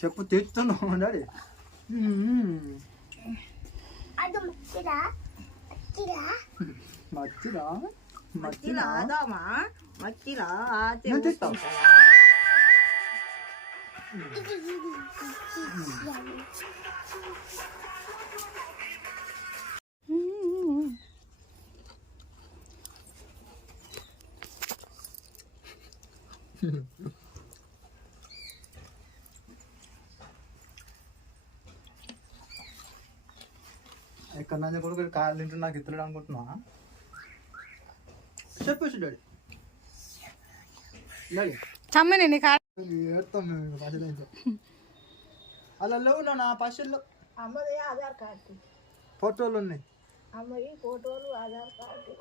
చెప్పు తెచ్చుతున్నావు డాడీ. మచ్చిరా మచ్చిరా మచ్చిరా ఎక్కడ నుంచి కూడా కాయలు తింటూ నాకు ఇతరుడు అనుకుంటున్నా. చెప్పేసి డాడీ డాడీ చమ్మని నీ కాడ ఏడతాం మేము పైసలు అయితే. అలా లేవు నా పైసలు. అమ్మది ఆధార్ కార్డు, ఫోటోలు ఉన్నాయి. అమ్మవి ఫోటోలు, ఆధార్ కార్డు.